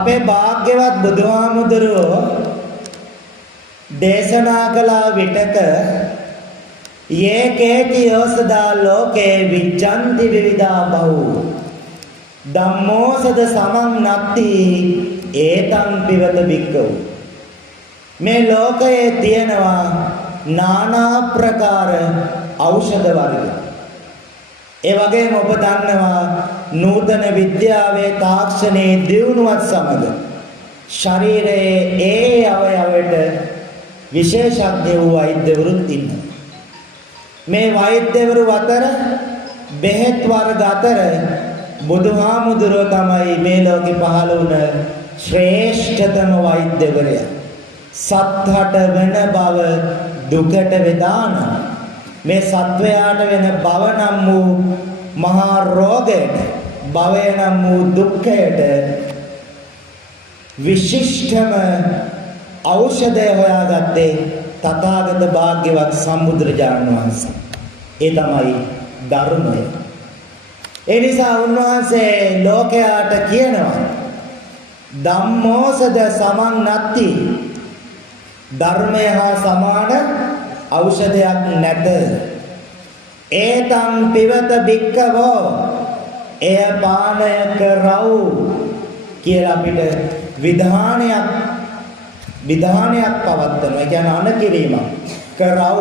අපේ භාග්‍යවත් බුදුහාමුදුරුවෝ දේශනා කළ විටක යේකේති යෝසදා ලෝකේ විජ්ජන්ති විවිධා බහු ධම්මෝසද සමං නත්ති ඒතං පිවත බික්කෝ මේ ලෝකයේ තියෙනවා নানা ප්‍රකාර ඖෂධ වර්ග. ඒ වගේම ඔබ දන්නවා නූතන විද්‍යාවේ තාක්ෂණයේ දියුණුවත් සමග ශරීරයේ ඒ අවයවයට විශේෂඥ වූ වෛද්‍යවරුන් ඉන්නවා. මේ වෛද්‍යවරු අතර බෙහෙත් වර්ග අතර බුදුහාමුදුරුවෝ තමයි මේ ලෝකේ පහළ වුණ ශ්‍රේෂ්ඨතම වෛද්‍යවරයා. සත්හට වෙන බව දුකට වේදාන මේ සත්වයාට වෙන භව නම් වූ මහා රෝගයට භවය නම් වූ දුක්ඛයට විශිෂ්ටම ඖෂධය හොයාගත්තේ තථාගත භාග්‍යවත් සම්බුදුරජාණන් වහන්සේ. ඒ තමයි ධර්මය. ඒ නිසා උන්වහන්සේ ලෝකයාට කියනවා ධම්මෝසද සමං නත්ති ධර්මය හා සමාන ඖෂධයක් නැත. ඒතං පිවත බික්කවෝ එය පානය කරව් කියලා අපිට විධානයක් පවත්වනවා. ඒ කියන්නේ අනකිරීමක් කරව්.